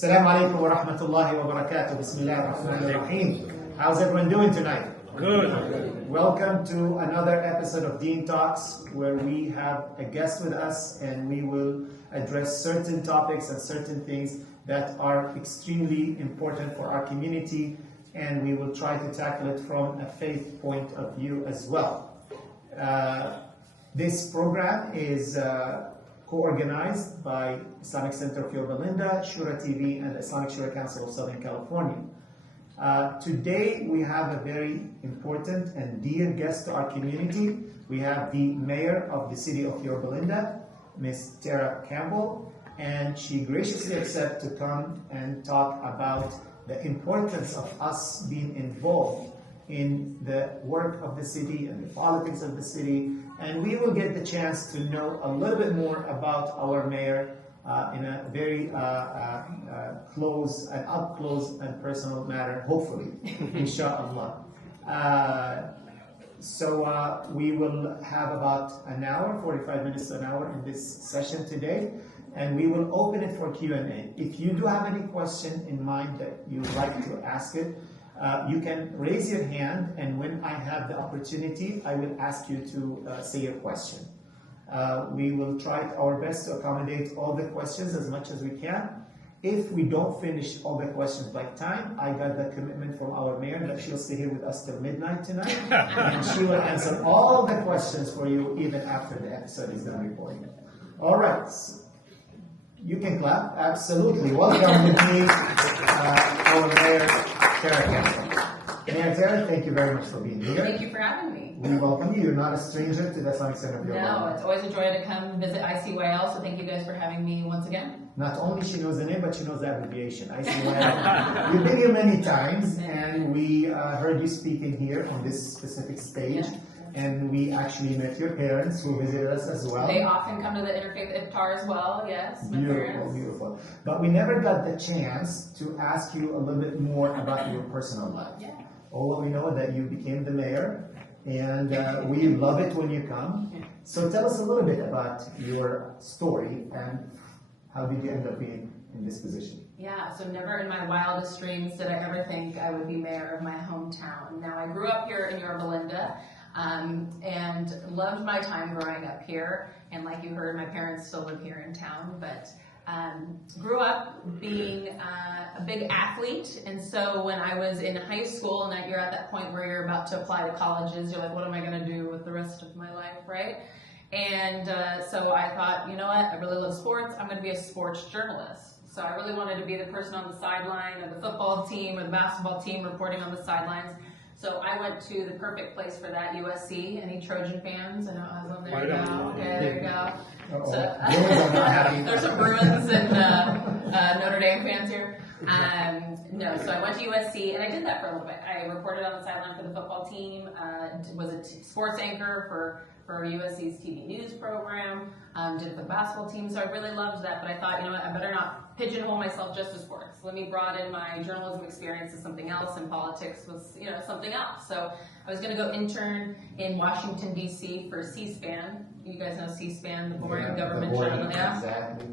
Assalamu alaikum wa rahmatullahi wa barakatuh. Bismillah ar-Rahman ar-Rahim. How's everyone doing tonight? Good. Welcome to another episode of Deen Talks, where we have a guest with us and we will address certain topics and certain things that are extremely important for our community, and we will try to tackle it from a faith point of view as well. This program is co-organized by Islamic Center of Yorba, Shura TV, and the Islamic Shura Council of Southern California. Today we have a very important and dear guest to our community. We have the mayor of the city of Yorba, Ms. Campbell, and she graciously accepted to come and talk about the importance of us being involved in the work of the city and the politics of the city. And we will get the chance to know a little bit more about our mayor in a very close and up close and personal matter, hopefully, inshallah. So we will have about an hour, 45 minutes to an hour in this session today, and we will open it for Q&A. If you do have any question in mind that you would like to ask it, you can raise your hand, and when I have the opportunity, I will ask you to say your question. We will try our best to accommodate all the questions as much as we can. If we don't finish all the questions by time, I got the commitment from our mayor that she'll stay here with us till midnight tonight, and she will answer all the questions for you even after the episode is done recording. All right. You can clap. Absolutely. Welcome with me, our mayor, Campbell. Mayor Tara, thank you very much for being here. Thank you for having me. We welcome you. You're not a stranger to the Islamic Center of Yorba. No, it's always a joy to come visit ICYL, so thank you guys for having me once again. Not only she knows the name, but she knows the abbreviation. ICYL. We've been here many times, and we heard you speaking here on this specific stage. Yeah. And we actually met your parents who visited us as well. They often come to the interfaith iftar as well, yes. Beautiful, beautiful. But we never got the chance to ask you a little bit more about your personal life. Yeah. All we know that you became the mayor, and we love it when you come. So tell us a little bit about your story and how did you end up being in this position? Yeah, so never in my wildest dreams did I ever think I would be mayor of my hometown. Now, I grew up here in Yorba, and loved my time growing up here. And like you heard, my parents still live here in town, but grew up being a big athlete. And so when I was in high school, and you're at that point where you're about to apply to colleges, you're like, what am I going to do with the rest of my life, right? And so I thought, you know what, I really love sports. I'm going to be a sports journalist. So I really wanted to be the person on the sideline of the football team or the basketball team reporting on the sidelines. So I went to the perfect place for that, USC. Any Trojan fans? I know I was on there. You go. Okay, there you go. So, there's some Bruins and Notre Dame fans here. No, so I went to USC, and I did that for a little bit. I reported on the sideline for the football team, was a sports anchor for USC's TV news program, did it for the basketball team, so I really loved that, but I thought, you know what, I better not pigeonhole myself just to sports. Let me broaden my journalism experience to something else, and politics was, something else. So I was going to go intern in Washington, D.C. for C-SPAN. You guys know C-SPAN, the boring government channel. Yeah. Exactly.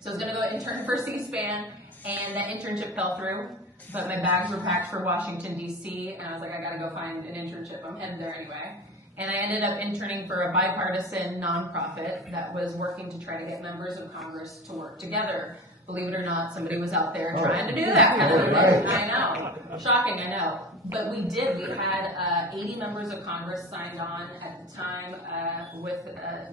So I was going to go intern for C-SPAN, and that internship fell through. But my bags were packed for Washington, D.C., and I was like, I got to go find an internship. I'm headed there anyway. And I ended up interning for a bipartisan nonprofit that was working to try to get members of Congress to work together. Believe it or not, somebody was out there trying to do that kind of thing. I know. Shocking, I know. But we did. We had 80 members of Congress signed on at the time with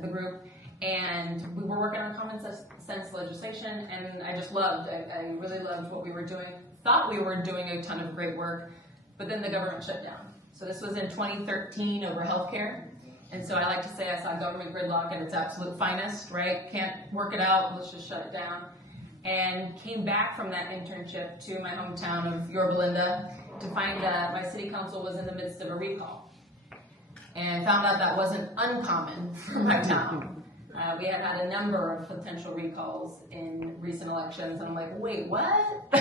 the group. And we were working on common sense legislation. And I just loved, I really loved what we were doing. Thought we were doing a ton of great work. But then the government shut down. So this was in 2013 over healthcare. And so I like to say I saw government gridlock at its absolute finest, right? Can't work it out, let's just shut it down. And came back from that internship to my hometown of Yorba to find that my city council was in the midst of a recall. And found out that wasn't uncommon for my town. We had had a number of potential recalls in recent elections, and I'm like, wait, what?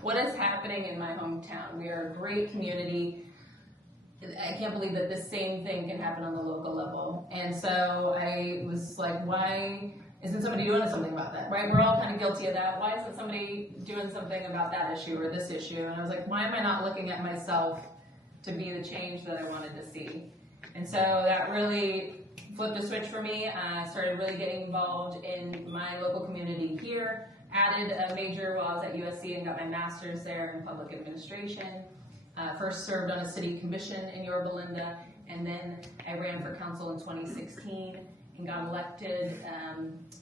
What is happening in my hometown? We are a great community. I can't believe that the same thing can happen on the local level. And so I was like, why isn't somebody doing something about that, right? We're all kind of guilty of that. Why isn't somebody doing something about that issue or this issue? And I was like, why am I not looking at myself to be the change that I wanted to see? And so that really flipped a switch for me. I started really getting involved in my local community here, added a major while I was at USC and got my master's there in public administration. First served on a city commission in Yorba, and then I ran for council in 2016 and got elected,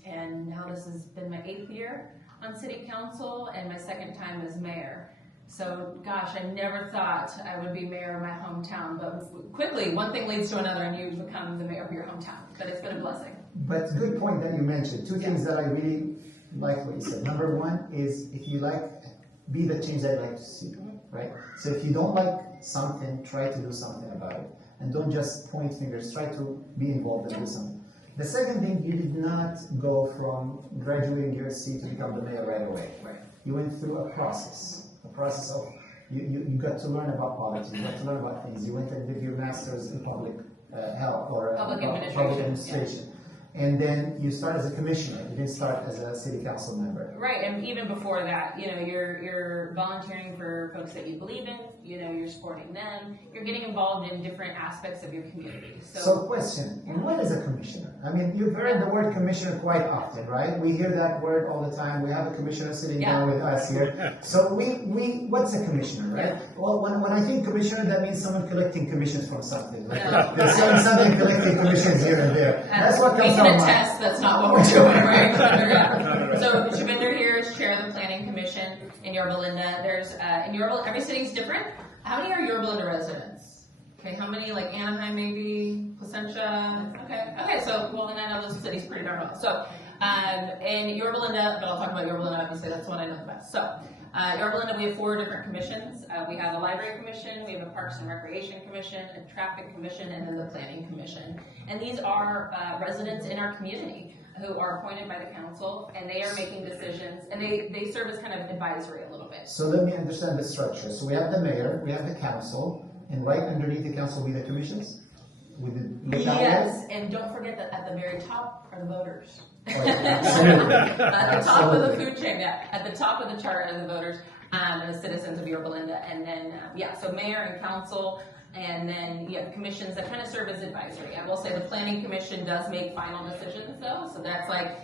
and now this has been my 8th year on city council and my 2nd time as mayor. So gosh, I never thought I would be mayor of my hometown, but quickly one thing leads to another and you become the mayor of your hometown. But it's been a blessing. But good point that you mentioned. Two things that I really like what you said. Number one is, if you like, be the change that you like to see, right? So if you don't like something, try to do something about it. And don't just point fingers, try to be involved and do something. The second thing, you did not go from graduating USC to become the mayor right away. Right. You went through a process of, you got to learn about politics, you got to learn about things. You went and did your master's in public health or public administration. Yeah. And then you start as a commissioner. You didn't start as a city council member. Right, and even before that, you're volunteering for folks that you believe in. You're supporting them. You're getting involved in different aspects of your community. So question, what is a commissioner? I mean, you've heard the word commissioner quite often, right? We hear that word all the time. We have a commissioner sitting down with us here. So what's a commissioner, right? Yeah. Well, when I think commissioner, that means someone collecting commissions from something. Like they're selling something, collecting commissions here and there. That's what comes out. Attest that's not what we're doing, right? So Shavinder here is chair of the planning commission in Yorba. There's in Yorba, every city's different. How many are Yorba residents? Okay, how many, like Anaheim maybe, Placentia? Okay, so well then I know those cities pretty darn well. So in Yorba, but I'll talk about Yorba obviously, that's the one I know the best. So Yorba, we have 4 different commissions. We have a library commission, we have a parks and recreation commission, a traffic commission, and then the planning commission. And these are residents in our community who are appointed by the council, and they are making decisions, and they serve as kind of advisory a little bit. So let me understand the structure. So we have the mayor, we have the council, and right underneath the council we the commissions? Yes, and don't forget that at the very top are the voters. Absolutely. At the top of the food chain, at the top of the chart are the voters and the citizens of Yorba, and then so mayor and council, and then you have commissions that kind of serve as advisory. I will say the planning commission does make final decisions though, so that's like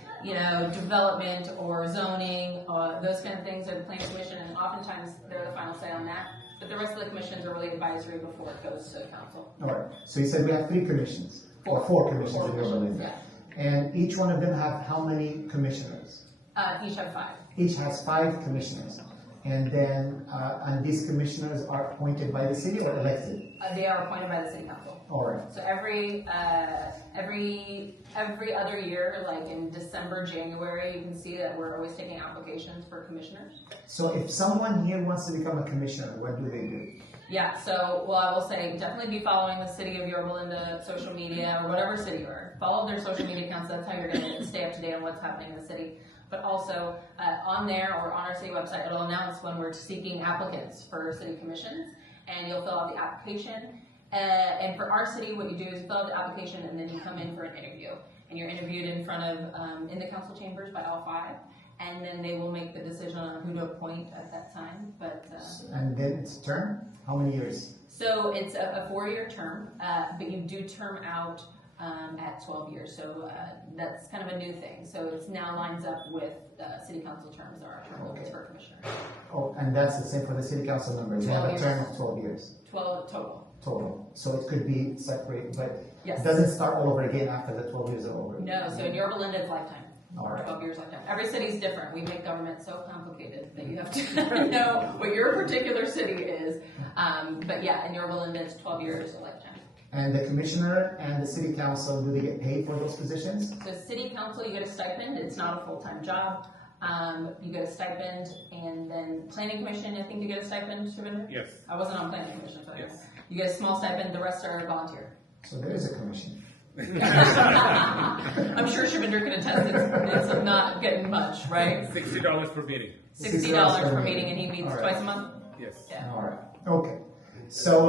development or zoning, those kind of things are the planning commission, and oftentimes they're the final say on that. But the rest of the commissions are really advisory before it goes to council. All right. So you said we have 3 commissions, or 4 commissions in Yorba. Yeah. And each one of them have how many commissioners? Each have 5. Each has 5 commissioners. And then, and these commissioners are appointed by the city or elected? They are appointed by the city council. All right. So every other year, like in December, January, you can see that we're always taking applications for commissioners. So if someone here wants to become a commissioner, what do they do? Yeah, so, well, I will say definitely be following the city of Yorba social media, or whatever city you are. Follow their social media accounts, that's how you're going to stay up to date on what's happening in the city. But also, on there or on our city website, it'll announce when we're seeking applicants for city commissions, and you'll fill out the application. And for our city, what you do is you fill out the application, and then you come in for an interview. And you're interviewed in front of, in the council chambers by all 5. And then they will make the decision on who to appoint at that time. But and then it's term? How many years? So it's a 4-year term, but you do term out at 12 years. So that's kind of a new thing. So it now lines up with city council terms are our term limits for commissioners. Oh, and that's the same for the city council members. They have a term of 12 years. 12 total. Total. So it could be separate, but Yes. it doesn't start all over again after the 12 years are over. No, so in Yorba, it's lifetime. All right. 12 years lifetime. Every city's different. We make government so complicated that you have to know what your particular city is. But yeah, in Yorba, it's 12 years a lifetime. And the commissioner and the city council, do they get paid for those positions? So city council, you get a stipend. It's not a full-time job. You get a stipend, and then planning commission, I think you get a stipend, Shavinder? Yes. I wasn't on planning commission, so Yes. you get a small stipend. The rest are volunteer. So there is a commission. I'm sure Shavinder can attest it's not getting much, right? $60 per meeting. $60 per meeting, and he meets twice a month? Yes. Yeah. All right. Okay. So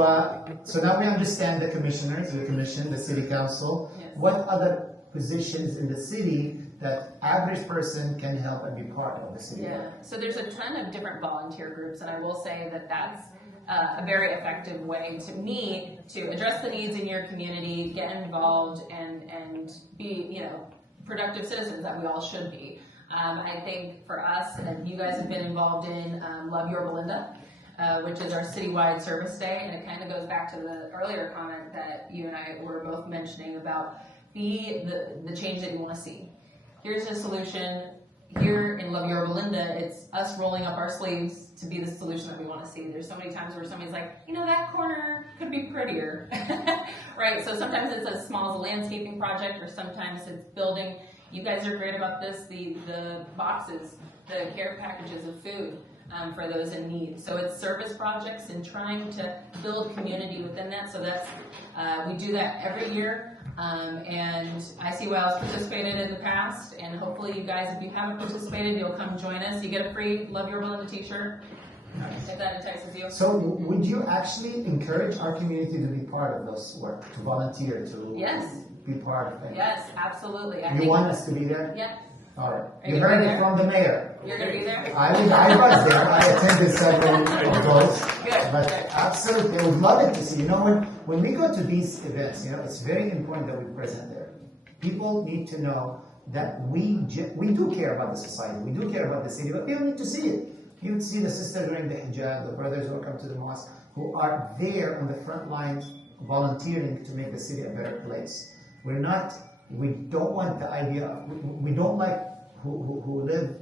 now we understand the commissioners, the commission, the city council. Yes. What other positions in the city that average person can help and be part of the city. Yeah, so there's a ton of different volunteer groups, and I will say that that's a very effective way to me to address the needs in your community, get involved, and be, productive citizens that we all should be. I think for us, and you guys have been involved in Love Yorba Linda, which is our citywide service day, and it kind of goes back to the earlier comment that you and I were both mentioning about be the change that you want to see. Here's a solution. Here in Love Yorba Linda, it's us rolling up our sleeves to be the solution that we want to see. There's so many times where somebody's like, that corner could be prettier, right? So sometimes it's as small as a landscaping project, or sometimes it's building. You guys are great about this, the boxes, the care packages of food for those in need. So it's service projects and trying to build community within that. So that's we do that every year. And ICWell's participated in the past, and hopefully you guys, if you haven't participated, you'll come join us. You get a free Love Yorba Linda t-shirt. Nice. If that entices you. So would you actually encourage our community to be part of this work, to volunteer, to be part of it? Yes, absolutely. You want us to be there? Yeah. All right. You heard it from the mayor. You're going to be there? I was there. I attended several of those. Good. But absolutely, I would love it to see. When we go to these events, it's very important that we present there. People need to know that we do care about the society. We do care about the city, but people need to see it. You would see the sister wearing the hijab, the brothers who come to the mosque, who are there on the front lines volunteering to make the city a better place. We don't want the idea of, we don't like who live,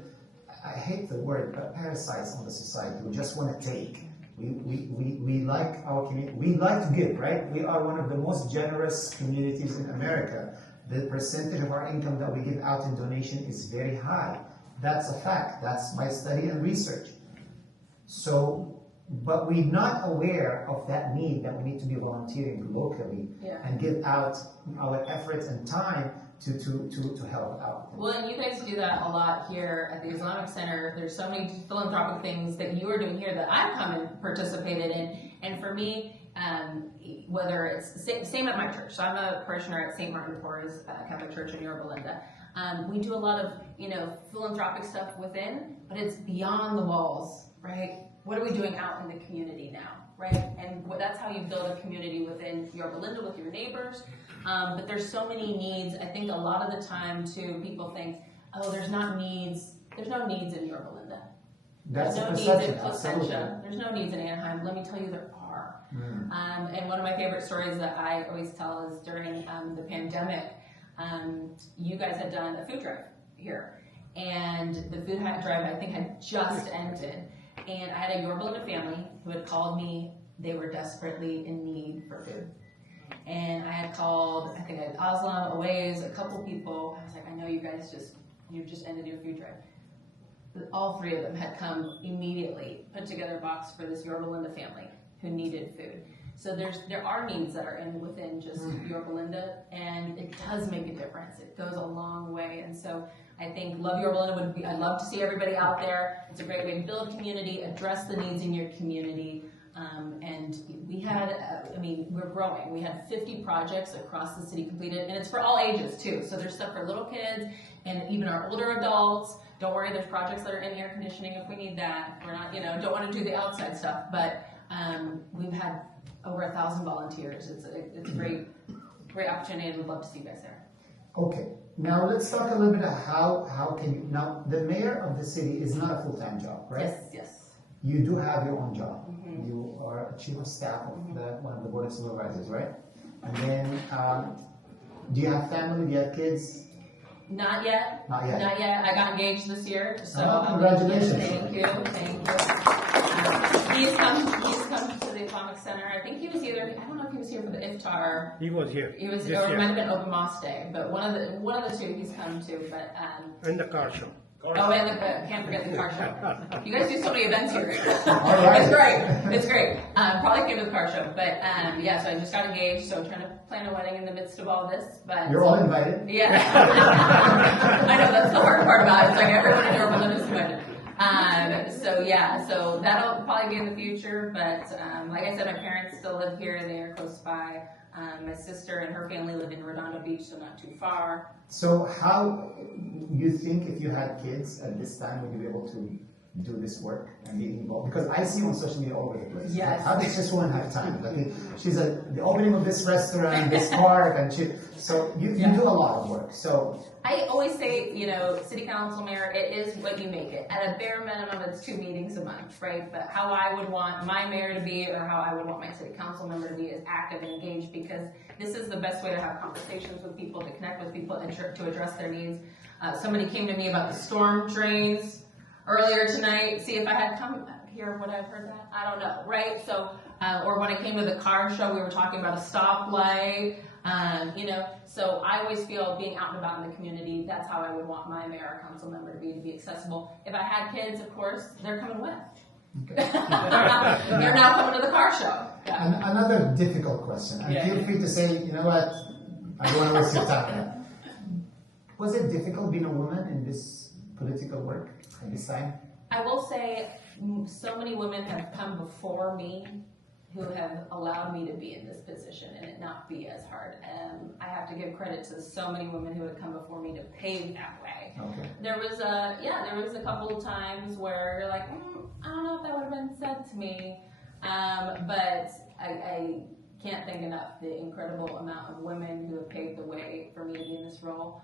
I hate the word, but parasites on the society. We just want to take. We like our community. We like to give, right? We are one of the most generous communities in America. The percentage of our income that we give out in donation is very high. That's a fact. That's my study and research. So, but we're not aware of that need that we need to be volunteering locally and give out our efforts and time to help out. Well, and you guys do that a lot here at the Islamic Center. There's so many philanthropic things that you are doing here that I've come and participated in. And for me, whether it's same at my church. So I'm a parishioner at St. Martin de Porres Catholic Church in Yorba Linda. We do a lot of, philanthropic stuff within, but it's beyond the walls, right? What are we doing out in the community now, right? And that's how you build a community within Yorba Linda with your neighbors. But there's so many needs. I think a lot of the time, too, people think, there's not needs. There's no needs in Yorba Linda. That's there's no a perception, needs in Placentia. There's no needs in Anaheim. Let me tell you, there are. And one of my favorite stories that I always tell is during the pandemic, you guys had done a food drive here. And the food drive, I think, had just ended. And I had a Yorba Linda family who had called me. They were desperately in need for food. And I had called, I think I had Aslam, Aways, a couple people. I was like, I know you guys you just ended your food drive. But all three of them had come immediately, put together a box for this Yorba Linda family who needed food. So there are needs that are within just Yorba Linda, and it does make a difference. It goes a long way. And so I think Love Yorba Linda I'd love to see everybody out there. It's a great way to build community, address the needs in your community. And we had, we're growing. We had 50 projects across the city completed, and it's for all ages too. So there's stuff for little kids and even our older adults. Don't worry, there's projects that are in air conditioning if we need that. We're not, don't want to do the outside stuff, but we've had over 1,000 volunteers. It's a great opportunity, and we'd love to see you guys there. Okay, now let's talk a little bit about how can you, now the mayor of the city is not a full-time job, right? Yes. You do have your own job. You are a chief of staff of one of the board of supervisors, right? And then, do you have family? Do you have kids? Not yet. Not yet. I got engaged this year, so congratulations. Thank you. He's come to the Islamic Center. I think he was I don't know if he was here for the iftar. He was here. He was, or it might have been Open Mosque Day, but one of the two he's come to. But in the car show. And can't forget the car show. You guys do so many events here. Right. It's great. Probably came to the car show, but so I just got engaged. So I'm trying to plan a wedding in the midst of all this. But you're all invited. Yeah, I know that's the hard part about it. It's like everyone in Yorba Linda is invited. So that'll probably be in the future, but like I said, my parents still live here, they are close by. My sister and her family live in Redondo Beach, so not too far. So how you think if you had kids at this time, would you be able to do this work and be involved? Because I see you on social media all over the place. Yes. How does this woman have time? Like she's at the opening of this restaurant, this park, and so you do a lot of work. So I always say, city council, mayor, it is what you make it. At a bare minimum, it's 2 meetings a month, right? But how I would want my mayor to be, or how I would want my city council member to be, is active and engaged, because this is the best way to have conversations with people, to connect with people, and to address their needs. Somebody came to me about the storm drains earlier tonight. See, if I had come here, would I have heard that? I don't know, right? So, or when I came to the car show, we were talking about a stoplight. So I always feel being out and about in the community, that's how I would want my mayor or council member to be accessible. If I had kids, of course, they're coming with. okay. They're now coming to the car show. Yeah. Another difficult question, and feel free to say, you know what, I don't want to waste your time. Was it difficult being a woman in this political work at this time? I will say, so many women have come before me who have allowed me to be in this position and it not be as hard. I have to give credit to so many women who have come before me to pave that way. Okay. There was a couple of times where you're like, I don't know if that would have been said to me, but I can't thank enough the incredible amount of women who have paved the way for me to be in this role.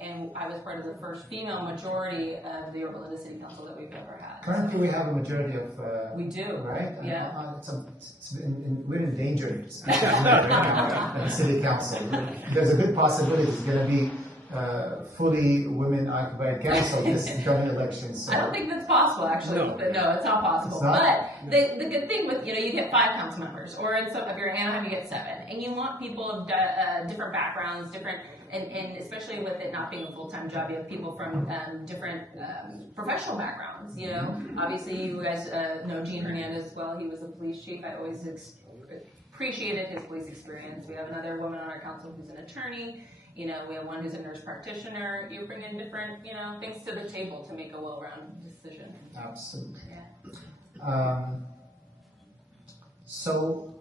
And I was part of the first female majority of the Yorba City Council that we've ever had. Currently, we have a majority of. We do, right? Yeah. We're in danger at the city council. There's a good possibility it's going to be fully women-occupied council this coming election. So. I don't think that's possible, actually. No. But no, it's not possible. It's not? But the good thing with, you get 5 council members, or if you're in Anaheim, you get 7, and you want people of different backgrounds, and especially with it not being a full-time job, you have people from different professional backgrounds. Obviously you guys know Deen Hernandez as well. He was a police chief. I always appreciated his police experience. We have another woman on our council who's an attorney. We have one who's a nurse practitioner. You bring in different, things to the table to make a well-rounded decision. Absolutely. Yeah. So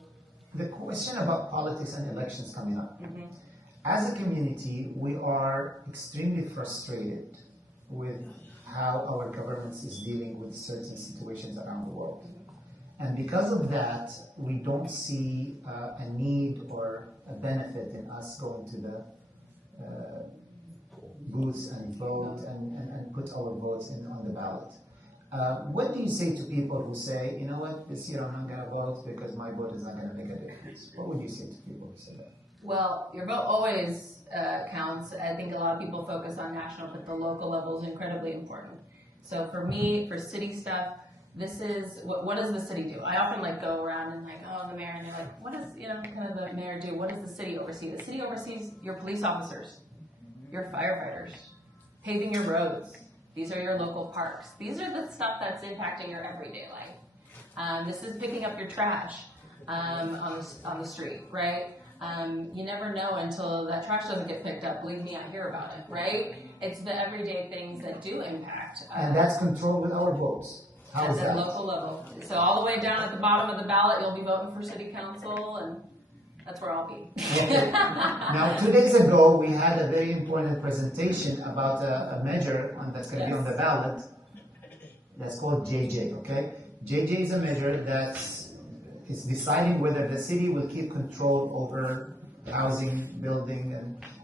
the question about politics and elections coming up. Mm-hmm. As a community, we are extremely frustrated with how our government is dealing with certain situations around the world. And because of that, we don't see a need or a benefit in us going to the booths and vote and put our votes on the ballot. What do you say to people who say, you know what, this year I'm not going to vote because my vote is not going to make a difference? What would you say to people who say that? Well, your vote always counts. I think a lot of people focus on national, but the local level is incredibly important. So for me, for city stuff, this is, what does the city do? I often go around and the mayor, and they're like, what does, kind of the mayor do? What does the city oversee? The city oversees your police officers, your firefighters, paving your roads. These are your local parks. These are the stuff that's impacting your everyday life. This is picking up your trash on the street, right? You never know until that trash doesn't get picked up. Believe me, I hear about it, right? It's the everyday things that do impact. And that's controlled with our votes. How is At that? the local level. So all the way down at the bottom of the ballot, you'll be voting for city council, and that's where I'll be. Okay. Now, 2 days ago, we had a very important presentation about a measure that's going to be on the ballot. That's called JJ, okay? JJ is a measure that's deciding whether the city will keep control over housing, building,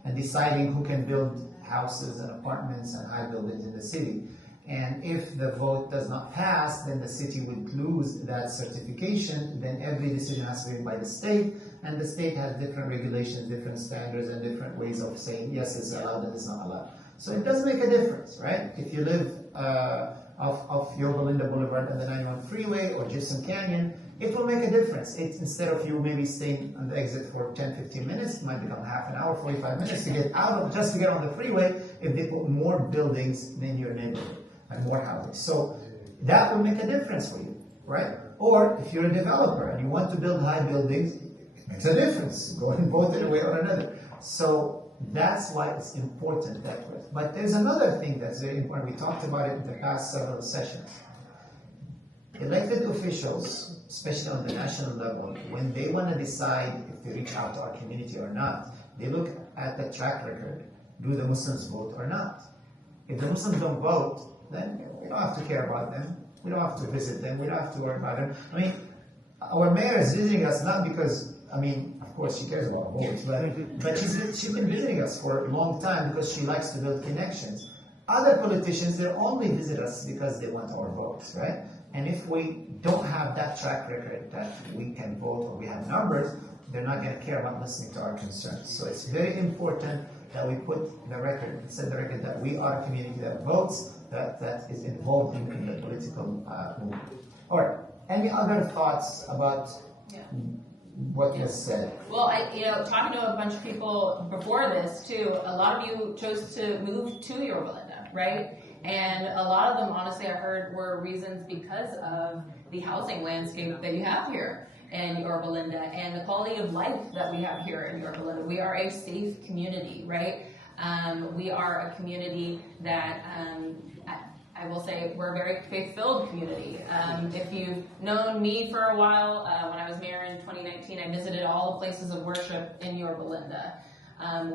and deciding who can build houses and apartments and high buildings in the city. And if the vote does not pass, then the city would lose that certification. Then every decision has to be made by the state, and the state has different regulations, different standards, and different ways of saying yes, it's allowed and it's not allowed. So it does make a difference, right? If you live off Yorba Boulevard and the 91 freeway or Gypsum Canyon, it will make a difference. Instead of you maybe staying on the exit for 10-15 minutes, it might become half an hour, 45 minutes to get just to get on the freeway if they put more buildings in your neighborhood and more housing. So that will make a difference for you, right? Or if you're a developer and you want to build high buildings, it makes a difference. Go and vote in a way or another. So That's why it's important that way. But there's another thing that's very important. We talked about it in the past several sessions. Elected officials, especially on the national level, when they want to decide if they reach out to our community or not, they look at the track record. Do the Muslims vote or not? If the Muslims don't vote, then we don't have to care about them. We don't have to visit them. We don't have to worry about them. I mean, our mayor is visiting us not because, I mean, of course she cares about votes, but she's been visiting us for a long time because she likes to build connections. Other politicians, they only visit us because they want our votes, right? And if we don't have that track record that we can vote or we have numbers, they're not going to care about listening to our concerns. So it's very important that we put the record, set the record that we are a community that votes, that is involved in the political movement. All right. Any other thoughts about what was said? Well, talking to a bunch of people before this too, a lot of you chose to move to Yorba, right? And a lot of them, honestly, I heard were reasons because of the housing landscape that you have here in Yorba Linda and the quality of life that we have here in Yorba Linda. We are a safe community, right? We are a community that I will say we're a very faith-filled community. If you've known me for a while, when I was mayor in 2019, I visited all the places of worship in Yorba Linda.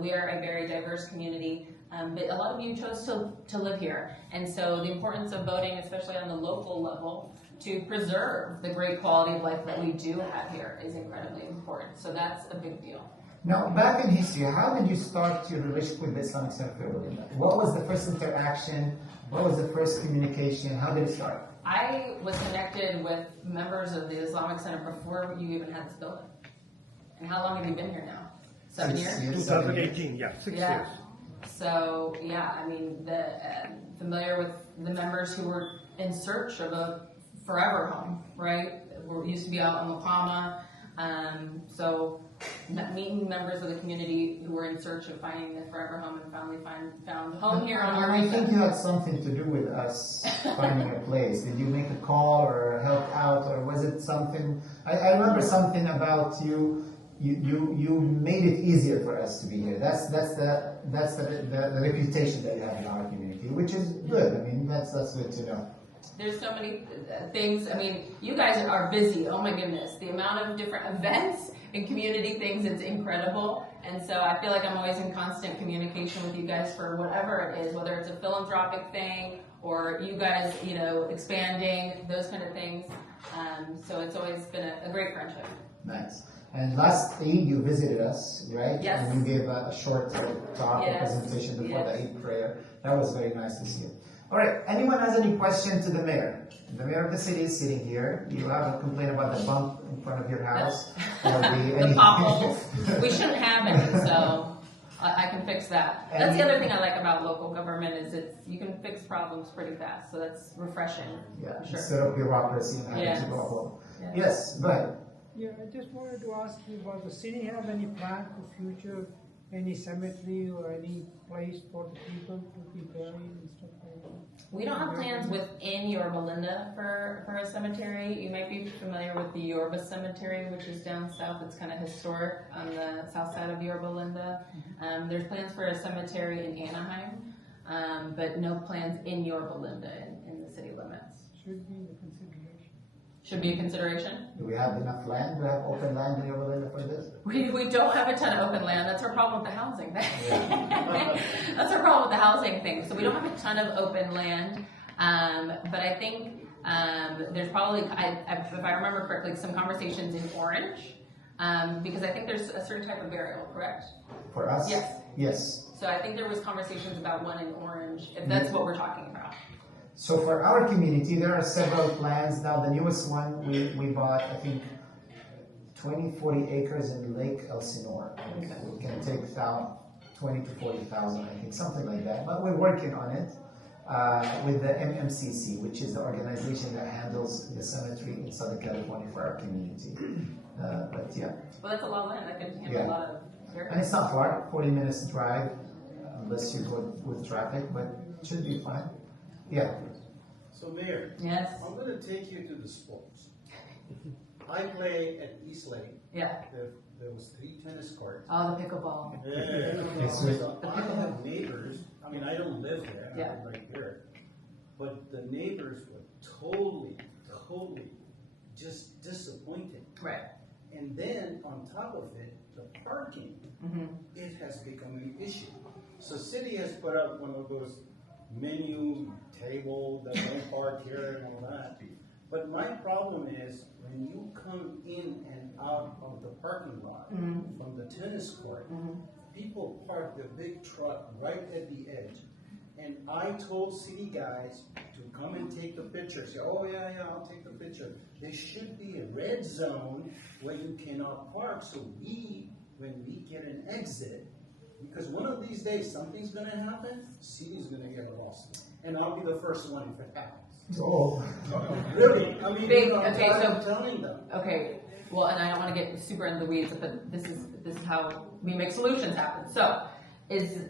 We are a very diverse community, but a lot of you chose to live here. And so the importance of voting, especially on the local level, to preserve the great quality of life that we do have here is incredibly important. So that's a big deal. Now, back in history, how did you start your relationship with the Islamic Center for Yorba Linda? What was the first interaction? What was the first communication? How did it start? I was connected with members of the Islamic Center before you even had this building. And how long have you been here now? 7 years? 2018, yeah, 6 years. So, I mean, familiar with the members who were in search of a forever home, right? We used to be out in Mapama. So meeting members of the community who were in search of finding a forever home and finally found home here on Yorba. I think you had something to do with us finding a place. Did you make a call or help out, or was it something? I remember something about you. You made it easier for us to be here. That's the reputation that you have in our community, which is good. I mean, that's good to know. There's so many things. I mean, you guys are busy. Oh my goodness. The amount of different events and community things, it's incredible. And so I feel like I'm always in constant communication with you guys for whatever it is, whether it's a philanthropic thing or you guys, expanding, those kind of things. So it's always been a great friendship. Nice. And last Eid, you visited us, right? Yes. And you gave a short talk or presentation before the Eid prayer. That was very nice to see you. All right. Anyone has any question to the mayor? The mayor of the city is sitting here. You have a complaint about the bump in front of your house? The potholes. We shouldn't have any, so I can fix that. That's the other thing I like about local government is you can fix problems pretty fast. So that's refreshing. Yeah. Sure. Instead of bureaucracy and having to go home. Yes. Go ahead. Yeah, I just wanted to ask you about the city have any plan for future, any cemetery or any place for the people to be buried and stuff like that? We don't have plans within Yorba Linda for a cemetery. You might be familiar with the Yorba Cemetery, which is down south. It's kind of historic on the south side of Yorba Linda. There's plans for a cemetery in Anaheim, but no plans in Yorba Linda in the city limits. Should be a consideration. Should be a consideration. Do we have enough land? Do we have open land in Yorba Linda for this? We don't have a ton of open land. That's our problem with the housing thing. That's our problem with the housing thing. So we don't have a ton of open land. But I think there's probably, if I remember correctly, some conversations in Orange. Because I think there's a certain type of burial, correct? For us? Yes. Yes. So I think there was conversations about one in Orange, if that's what we're talking about. So for our community, there are several plans. Now the newest one, we bought, I think, 40 acres in Lake Elsinore. Okay. We can take down 20 to 40,000, I think, something like that. But we're working on it with the MMCC, which is the organization that handles the cemetery in Southern California for our community. But yeah. Well, that's a lot of land. That could handle a lot of burial. And it's not far, 40 minutes drive, unless you go with traffic, but it should be fine. Yeah. So Mayor, Yes. I'm going to take you to the sports. I play at East Lake. Yeah. There was 3 tennis courts. Oh, the pickleball. Yeah. So I have neighbors, I mean, I don't live there, I Yeah. live right here. But the neighbors were totally just disappointed. Right. And then on top of it, the parking, it has become an issue. So city has put up one of those menu table that don't park here and all that. But my problem is when you come in and out of the parking lot from the tennis court, people park their big truck right at the edge. And I told city guys to come and take the picture. Say, oh yeah, I'll take the picture. There should be a red zone where you cannot park. So when we get an exit, because one of these days something's going to happen, city's going to get lost, and I'll be the first one if it happens. Oh. Really? I mean, Big, you know, okay, I'm so- telling them. Okay, well, and I don't want to get super into the weeds, but this is how we make solutions happen. So, is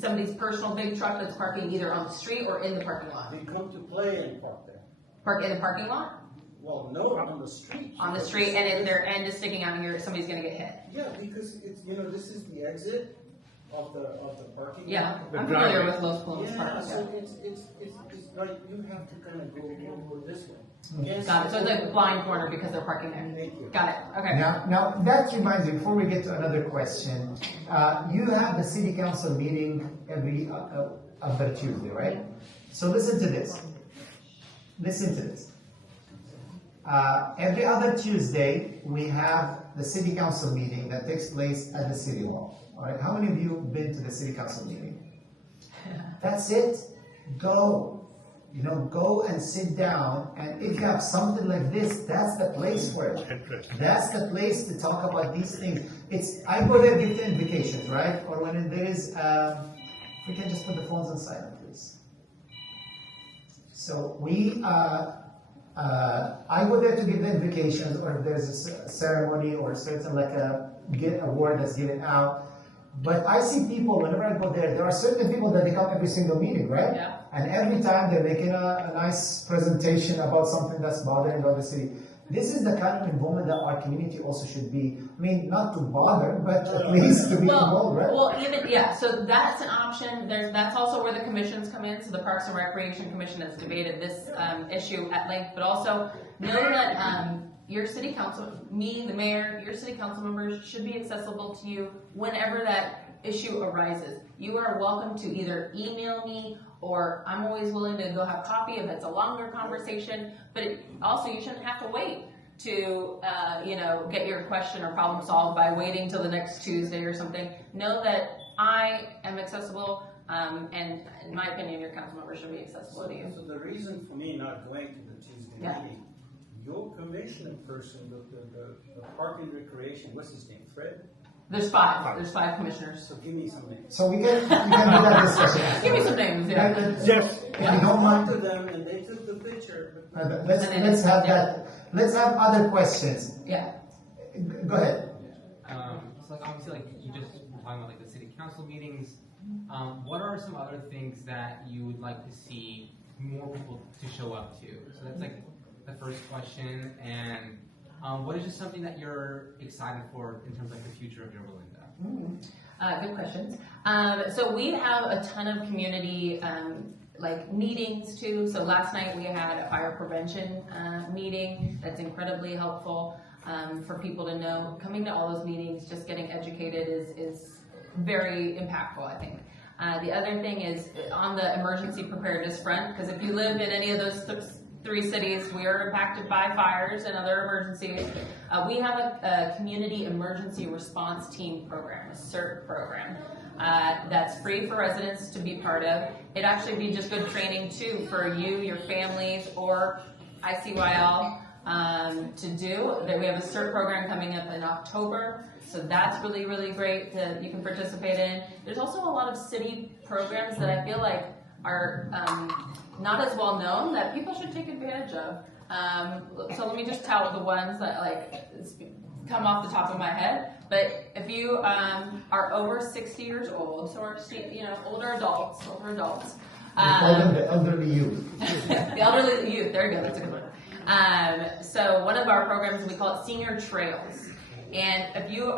somebody's personal big truck that's parking either on the street or in the parking lot? They come to play and park there. Park in the parking lot? Well, no, on the street. On the street, and if their end is sticking out and somebody's going to get hit. Yeah, because it's this is the exit of the parking. Yeah, lot. I'm familiar with Los Colombos Yeah, Park. so it's like you have to kind of go this way. Yes. Got it. So it's like blind corner because they're parking there. Thank you. Got it. Okay. Now that reminds me, before we get to another question, you have the city council meeting every other Tuesday, right? So listen to this. Every other Tuesday, we have the city council meeting that takes place at the city hall. All right. How many of you have been to the city council meeting? That's it. Go. Go and sit down, and if you have something like this, that's the place for it. That's the place to talk about these things. I go there, give the invitations, right? Or when there is, we can just put the phones on silent, please. So I go there to give the invitations, or if there's a ceremony or certain like a award that's given out. But I see people, whenever I go there are certain people that they come every single meeting, right? Yeah. And every time they're making a nice presentation about something that's bothering the city. This is the kind of involvement that our community also should be. I mean, not to bother, but at least to be involved, right? Well, so that's an option. That's also where the commissions come in. So the Parks and Recreation Commission has debated this issue at length, but also know that your city council, me, the mayor, your city council members should be accessible to you whenever that issue arises. You are welcome to either email me, or I'm always willing to go have coffee if it's a longer conversation. But also, you shouldn't have to wait to get your question or problem solved by waiting till the next Tuesday or something. Know that I am accessible, and in my opinion, your council members should be accessible to you. So the reason for me not going to the Tuesday meeting, your commissioner person, the Park and Recreation, what's his name, Fred? There's 5. There's 5 commissioners. So give me some names. So we can do that discussion. Give me some names. Yeah. Yes. If you don't mind, to them and they took the picture. let's have that. Let's have other questions. Yeah. Go ahead. So obviously, you just were talking about the city council meetings. What are some other things that you would like to see more people to show up to? So that's the first question. And what is just something that you're excited for in terms of the future of Yorba Linda? Good questions. So we have a ton of community meetings too. So last night we had a fire prevention meeting that's incredibly helpful for people to know. Coming to all those meetings, just getting educated is very impactful, I think. The other thing is on the emergency preparedness front, because if you live in any of those 3 cities, we are impacted by fires and other emergencies. We have a community emergency response team program, a CERT program, that's free for residents to be part of. It'd actually be just good training too for you, your families, or ICYL to do. That we have a CERT program coming up in October, so that's really, really great that you can participate in. There's also a lot of city programs that I feel like are not as well known that people should take advantage of. So let me just tell the ones that come off the top of my head. But if you are over 60 years old, so older adults. We call them the elderly youth. The elderly youth, there you go, that's a good one. So one of our programs, we call it Senior Trails. And if you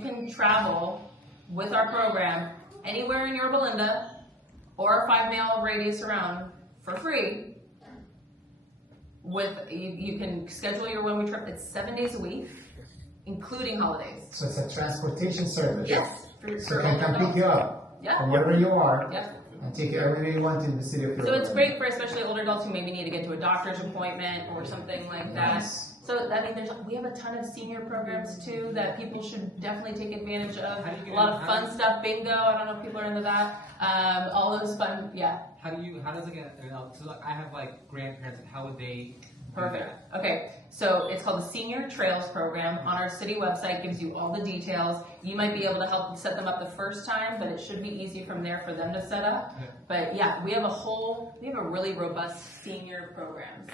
can travel with our program anywhere in Yorba Linda or a 5-mile radius around for free. You can schedule your one-way trip. It's 7 days a week, including holidays. So it's a transportation service. Yes. So it can come pick you up from wherever you are and take you everywhere you want in the city of Yorba. So it's great for especially older adults who maybe need to get to a doctor's appointment or something like that. Nice. So I mean, we have a ton of senior programs too that people should definitely take advantage of. A lot of fun stuff, bingo. I don't know if people are into that. All those fun, How does it get? So like, I have like grandparents. How would they? Perfect. Okay, so it's called the Senior Trails Program. On our city website, gives you all the details. You might be able to help set them up the first time, but it should be easy from there for them to set up. Yeah. But yeah, we have a really robust senior program.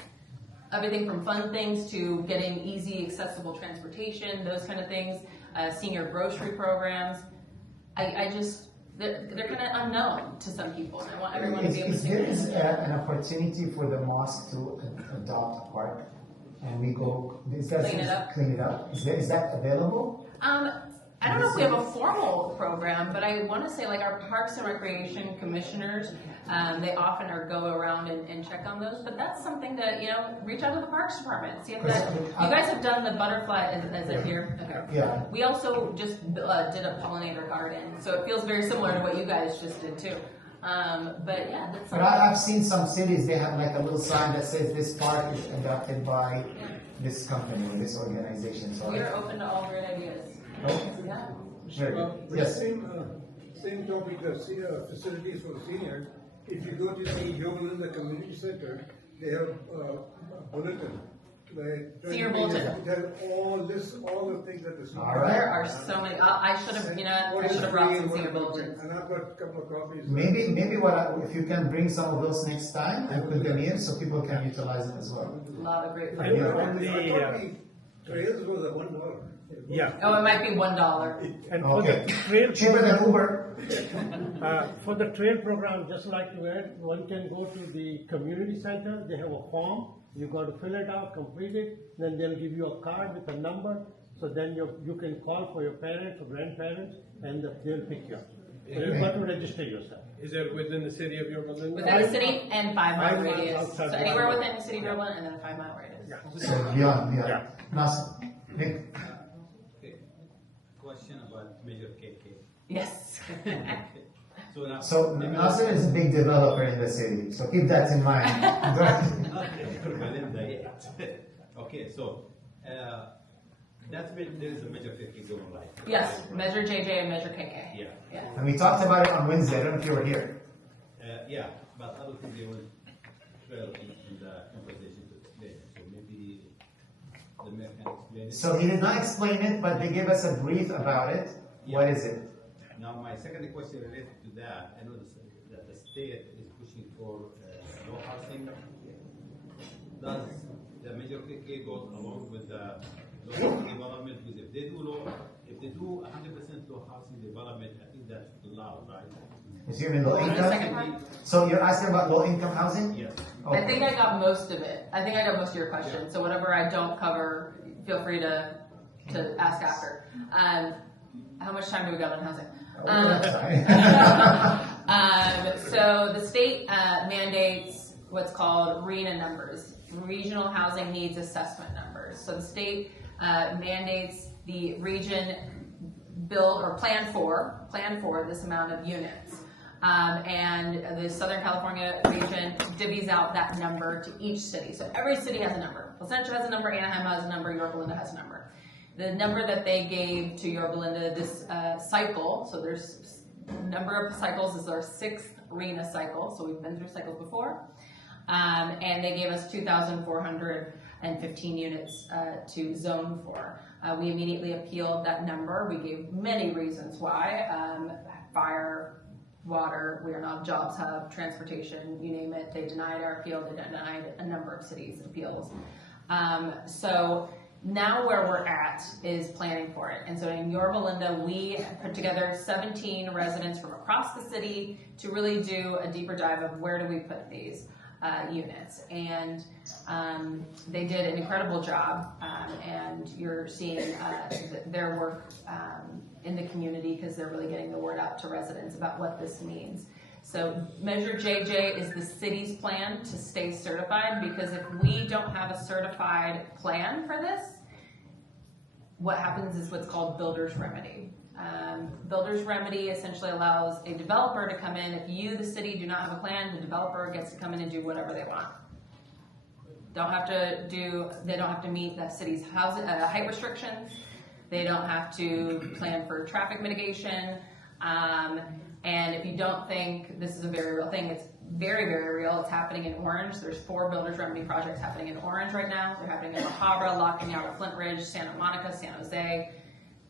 Everything from fun things to getting easy, accessible transportation, those kind of things. Senior grocery programs. They're kind of unknown to some people. And I want everyone to be able to take There is an opportunity for the mosque to adopt a park, and we go. Clean it up. Is that available? I don't know if we have a formal program, but I want to say like our Parks and Recreation commissioners, they often go around and check on those. But that's something that, reach out to the Parks Department. See if that, you guys have done the butterfly, is it here? Okay. Yeah. We also just did a pollinator garden, so it feels very similar to what you guys just did too. But yeah, that's But I've seen some cities, they have like a little sign that says this park is adopted by this company or this organization. So we are open to all great ideas. Okay. Yeah. Sure. Yes. Same topic, facilities for seniors. If you go to the Yorba Linda Community Center, they have a bulletin. Senior bulletin. It has all the things that the senior. All right. There are so many. I should have brought some senior bulletins. And I've got a couple of copies. Maybe if you can bring some of those next time and put them in so people can utilize it as well. A lot of great. I thought the trails was a $1. Yeah. Oh, it might be $1. And Okay. for the trail Cheaper than Uber. for the trail program, just like you had, one can go to the community center. They have a form. You got to fill it out, complete it. Then they'll give you a card with a number. So then you can call for your parents or grandparents, and they'll pick you up. So you got to register yourself. Is it within the city of Yorba Linda? Within the city and 5-mile 5 miles radius. outside So the anywhere city. within the city of Yorba and then a 5-mile radius. Yeah. So beyond. Yeah. Nasser. Nick. Okay. Question about Major KK. Yes. So now. So Nasser is a big developer in the city, so keep that in mind. Okay, so there is a Major KK going right. Yes. Measure JJ and measure KK. Yeah. And we talked about it on Wednesday. I don't know if you were here. Yeah, but I don't think they will well in the conversation today. So maybe the mayor can explain it. So he did not explain it, but they gave us a brief about it. Yeah. What is it? Now, my second question related to that, I know that the state is pushing for low housing. Does the Major KK goes along with the low housing development? Because if they do 100% low housing development, I think that's allowed, right? Is you mean low What was the second income? part? So you're asking about low income housing? Yes. I think I got most of it. I think I got most of your question. So whatever I don't cover, feel free to ask after. How much time do we got on housing? So the state mandates what's called RHNA numbers, Regional Housing Needs Assessment numbers. So the state mandates the region build or plan for this amount of units. And the Southern California region divvies out that number to each city. So every city has a number. Placentia has a number, Anaheim has a number, Yorba Linda has a number. The number that they gave to Yorba Linda this cycle, so there's number of cycles, is our 6th RHNA cycle, so we've been through cycles before. And they gave us 2,415 units to zone for. We immediately appealed that number. We gave many reasons why. Fire, water, we are not a jobs hub, transportation, you name it. They denied our appeal. They denied a number of cities' appeals. So now where we're at is planning for it. And so in Yorba Linda, we put together 17 residents from across the city to really do a deeper dive of where do we put these. units. And they did an incredible job, and you're seeing their work in the community because they're really getting the word out to residents about what this means. So Measure JJ is the city's plan to stay certified, because if we don't have a certified plan for this, what happens is what's called builder's remedy. Builder's remedy essentially allows a developer to come in. If you, the city, do not have a plan, the developer gets to come in and do whatever they want. They don't have to meet the city's housing, height restrictions. They don't have to plan for traffic mitigation. And if you don't think this is a very real thing, it's very, very real. It's happening in Orange. There's 4 builder's remedy projects happening in Orange right now. They're happening in La Habra, La Cañada, Flint Ridge, Santa Monica, San Jose,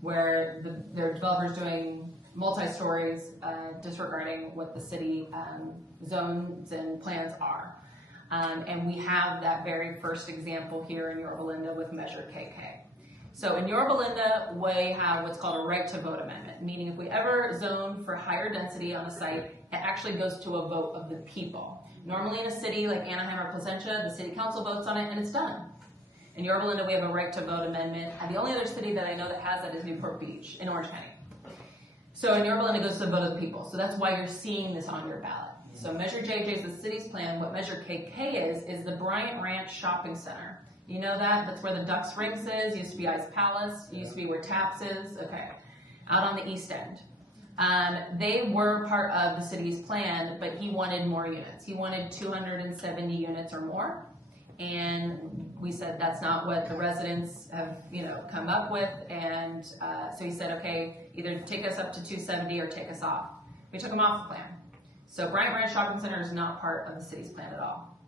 where their developers doing multi-stories, disregarding what the city zones and plans are. And we have that very first example here in Yorba Linda with Measure KK. So in Yorba Linda, we have what's called a right to vote amendment, meaning if we ever zone for higher density on a site, it actually goes to a vote of the people. Normally in a city like Anaheim or Placentia, the city council votes on it and it's done. In Yorba Linda, we have a right to vote amendment. And the only other city that I know that has that is Newport Beach in Orange County. So in Yorba Linda, it goes to the vote of the people. So that's why you're seeing this on your ballot. So Measure JJ is the city's plan. What Measure KK is the Bryant Ranch Shopping Center. You know that? That's where the Ducks Rinks is. Used to be Ice Palace. Used to be where Taps is. Okay. Out on the east end. They were part of the city's plan, but he wanted more units. He wanted 270 units or more. And we said that's not what the residents have, come up with. And so he said, okay, either take us up to 270 or take us off. We took him off the plan. So Bryant Ranch Shopping Center is not part of the city's plan at all.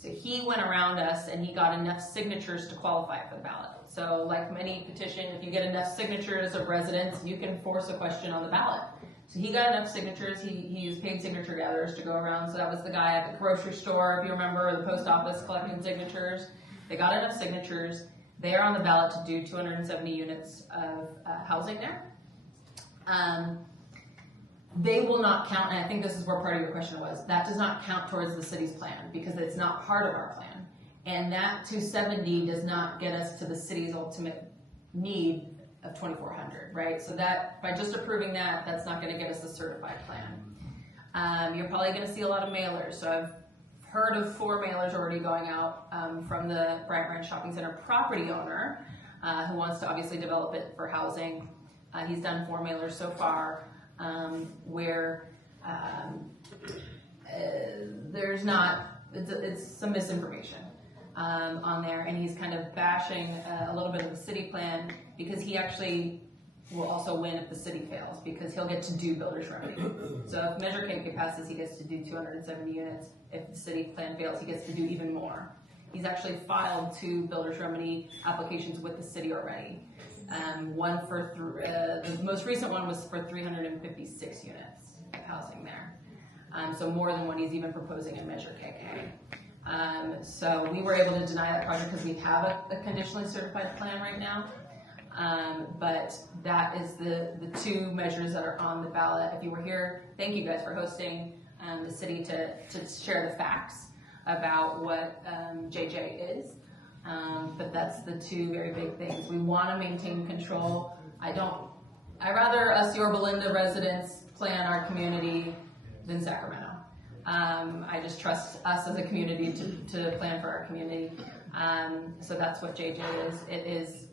So he went around us and he got enough signatures to qualify for the ballot. So like many petition, if you get enough signatures of residents, you can force a question on the ballot. So he got enough signatures. He used paid signature gatherers to go around. So that was the guy at the grocery store, if you remember, or the post office collecting signatures. They got enough signatures. They are on the ballot to do 270 units of housing there. They will not count, and I think this is where part of your question was, that does not count towards the city's plan because it's not part of our plan. And that 270 does not get us to the city's ultimate need of 2,400, right? So that, by just approving that, that's not gonna get us a certified plan. You're probably gonna see a lot of mailers. So I've heard of 4 mailers already going out from the Bryant Ranch Shopping Center property owner who wants to obviously develop it for housing. He's done 4 mailers so far. Where there's not, it's some misinformation on there, and he's kind of bashing a little bit of the city plan because he actually will also win if the city fails because he'll get to do builder's remedy. So if Measure KK passes, he gets to do 270 units. If the city plan fails, he gets to do even more. He's actually filed 2 builder's remedy applications with the city already. One for the most recent one was for 356 units of housing there. So more than what he's even proposing in Measure KK. So we were able to deny that project because we have a conditionally certified plan right now. But that is the 2 measures that are on the ballot. If you were here, thank you guys for hosting the city to share the facts about what JJ is. But that's the 2 very big things. We want to maintain control. I'd rather us Yorba Linda residents plan our community than Sacramento. I just trust us as a community to plan for our community. So that's what JJ is. It is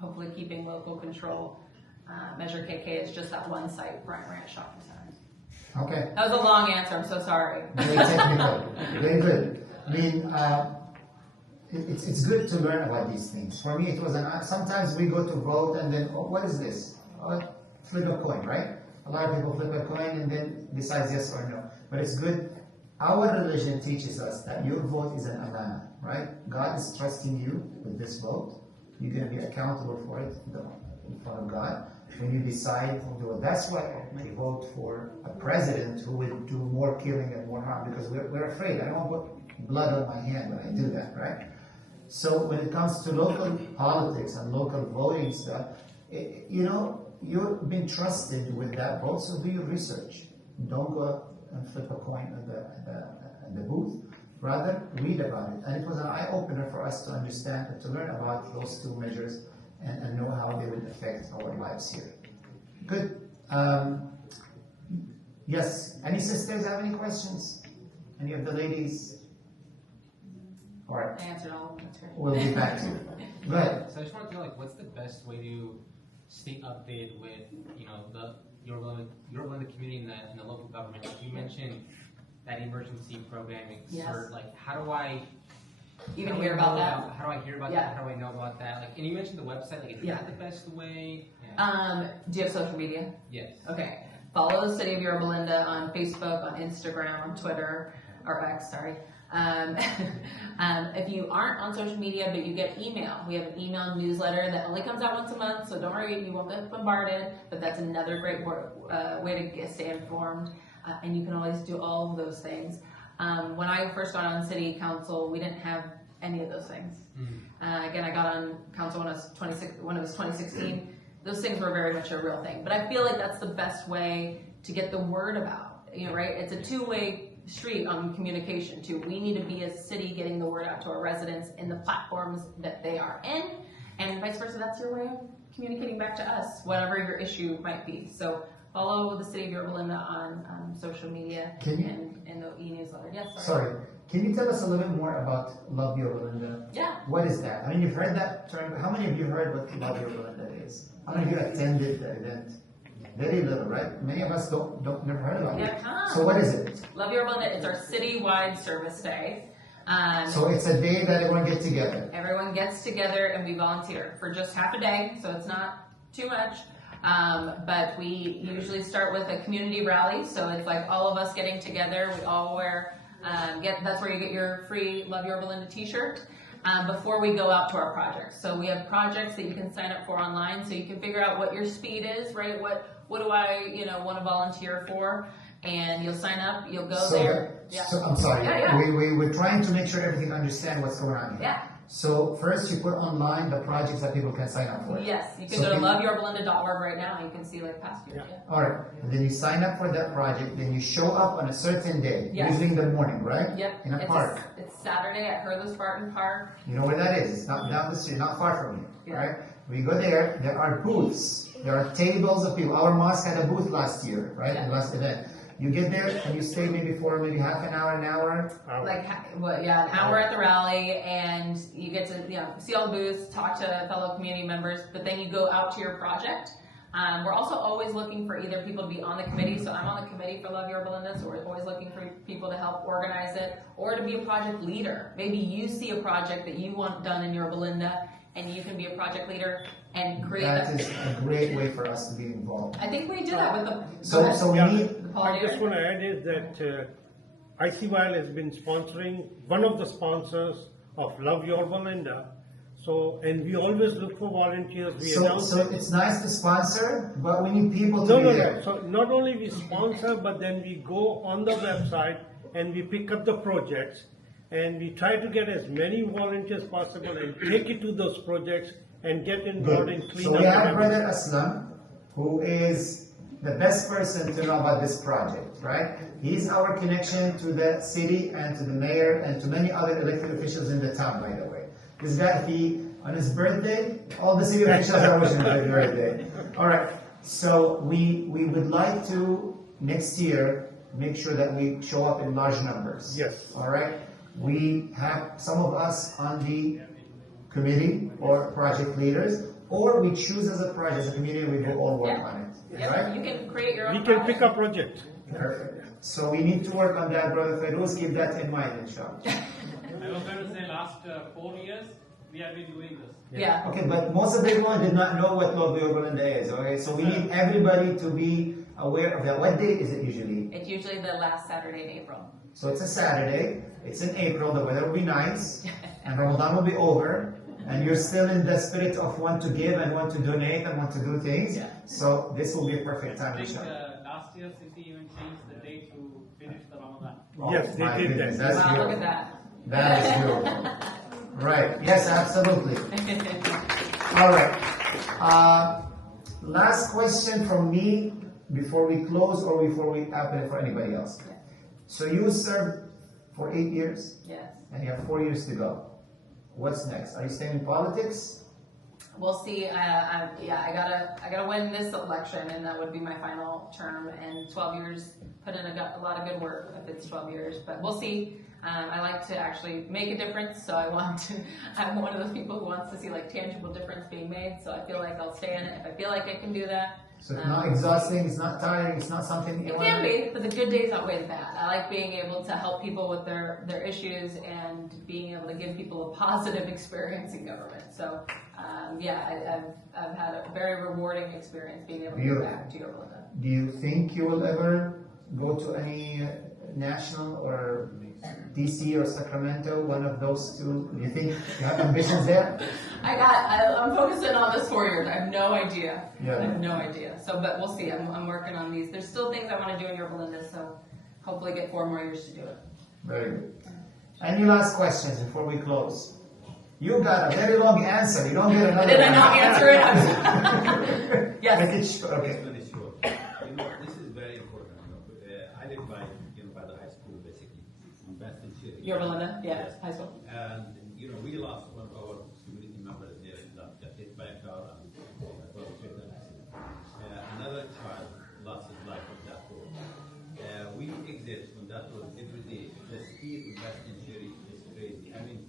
hopefully keeping local control. Measure KK is just that one site, Bryant Ranch Shopping Center. Okay. That was a long answer. I'm so sorry. Very technical. Very good. I mean, it's good to learn about these things. For me, it was sometimes we go to vote and then, oh, what is this? Oh, flip a coin, right? A lot of people flip a coin and then decide yes or no. But it's good. Our religion teaches us that your vote is an amana, right? God is trusting you with this vote. You're going to be accountable for it in front of God. When you decide to do it, that's why we vote for a president who will do more killing and more harm because we're afraid. I don't want to put blood on my hand when I do that, right? So when it comes to local politics and local voting stuff, you've been trusted with that vote, so do your research. Don't go and flip a coin at the booth. Rather, read about it. And it was an eye-opener for us to understand and to learn about those two measures and know how they will affect our lives here. Good. Yes. Any sisters have any questions? Any of the ladies? All right. I answered all of them. That's great. We'll be back to you. Go ahead. So I just want to know, like, what's the best way to stay updated with, you know, the Yorba community and the local government? Like you mentioned, that emergency programming. Yes. Like, how do I Even hear about that? How do I hear about Yeah. that? How do I know about that? Like, and you mentioned the website. Like, is Yeah. that the best way? Yeah. Do you have social media? Yes. Okay. Follow the City of Yorba Linda on Facebook, on Instagram, on Twitter, or X, sorry. If you aren't on social media, but you get email, we have an email newsletter that only comes out once a month, so don't worry, you won't get bombarded, but that's another great way to stay informed. And you can always do all of those things. When I first got on City Council, we didn't have any of those things. Again, I got on council when it was 2016. Those things were very much a real thing. But I feel like that's the best way to get the word about, right? It's a two-way street on communication too. We need to be a city getting the word out to our residents in the platforms that they are in, and vice versa. That's your way of communicating back to us, whatever your issue might be. So follow the City of Yorba Linda on social media and the e-newsletter. Yes, Sorry. Can you tell us a little bit more about Love Yorba Linda? Yeah. What is that? I mean, you've heard that term. How many of you heard what Love Yorba Linda is? How many of you attended the event? Very little, right? Many of us don't never heard about it. Yeah, So what is it? Love Yorba Linda. It's our citywide service day. So it's a day that everyone gets together. Everyone gets together and we volunteer for just half a day, so it's not too much. But we usually start with a community rally, so it's like all of us getting together. We all wear, that's where you get your free Love Yorba Linda t-shirt before we go out to our projects. So we have projects that you can sign up for online, so you can figure out what your speed is, right? What do I, want to volunteer for? And you'll sign up, you'll go there. Yeah. So I'm sorry. Yeah. We're trying to make sure everything understand what's going on here. Yeah. So first you put online the projects that people can sign up for. Yes, you can So go to people- loveyourbelinda.org right now, and you can see like past years. Yeah. All right. And then you sign up for that project. Then you show up on a certain day, Yes. usually in the morning, right? Yep. In a park. It's Saturday at Hurley Spartan Park. You know where that is? It's not down the street, not far from you, Yeah. right? We go there. There are booths. There are tables of people. Our mosque had a booth last year, right? Yeah. The last event. You get there and you stay maybe for maybe half an hour, An hour at the rally, and you get to see all the booths, talk to fellow community members, but then you go out to your project. We're also always looking for either people to be on the committee, so I'm on the committee for Love Yorba Linda, so we're always looking for people to help organize it, or to be a project leader. Maybe you see a project that you want done in Yorba Linda, and you can be a project leader and create That is a great way for us to be involved. I think we do that with the So we need. the I party. just want to add is that ICYL has been sponsoring, one of the sponsors of Love Yorba Linda. So, and we always look for volunteers. We announce So it. it's nice to sponsor, but we need people to No, be no, there. no. So not only we sponsor, but then we go on the website and we pick up the projects and we try to get as many volunteers possible and take it to those projects and get involved in Good. cleanup. So we have and Brother Aslam, who is the best person to know about this project, right? He's our connection to the city and to the mayor and to many other elected officials in the town, by the way. This guy, on his birthday, all the city officials are wishing him happy birthday. All right. So we would like to, next year, make sure that we show up in large numbers. Yes. All right. We have some of us on the committee or project leaders, or we choose as a project, as a community, we will all work on it. Yeah, Right? you can create your own We can project. pick a project. Perfect. So we need to work on that, Brother Feroz. Keep that in mind, inshallah. I was going to say last 4 years we have been doing this. Yeah. Okay, but most of everyone did not know what Love Yorba Linda is, okay? So we need everybody to be aware of that. What date is it usually? It's usually the last Saturday in April. So it's a Saturday, it's in April, the weather will be nice, and Ramadan will be over, and you're still in the spirit of want to give and want to donate and want to do things. Yeah. So this will be a perfect I time, think inshallah. last year city even changed the date to finish the Ramadan. Yes, they my did goodness, that. That's Wow, look beautiful. at that. That is beautiful. Right, yes, absolutely. All right. Last question from me before we close or before we open it for anybody else. So you served for 8 years, Yes. and you have 4 years to go. What's next? Are you staying in politics? We'll see. I gotta win this election, and that would be my final term. And 12 years, put in a lot of good work if it's 12 years. But we'll see. I like to actually make a difference, so I'm one of those people who wants to see like tangible difference being made. So I feel like I'll stay in it if I feel like I can do that. So it's not exhausting, it's not tiring, it's not something you It want can be, but the good days outweigh the bad. I like being able to help people with their issues and being able to give people a positive experience in government. So, I've had a very rewarding experience being able to give back to Yorba. Do you think you will ever go to any national or DC or Sacramento, one of those two? Do you think you have ambitions there? I'm focusing on this 4 years. I have no idea. Yeah. I have no idea. So, but we'll see. I'm working on these. There's still things I want to do in Yorba, so hopefully get 4 more years to do it. Very good. Any last questions before we close? You got a very long answer. You don't get another. Did I not answer it? Yes. Make it short. Okay. This is very important. I live by the high school, basically, in Bastion. Yorba, yes, high school. And we lost one of our community members there that got hit by a car and was a fatal accident. Another child lost his life on that road. We exit on that road every day. The speed in Bastion is crazy. I mean,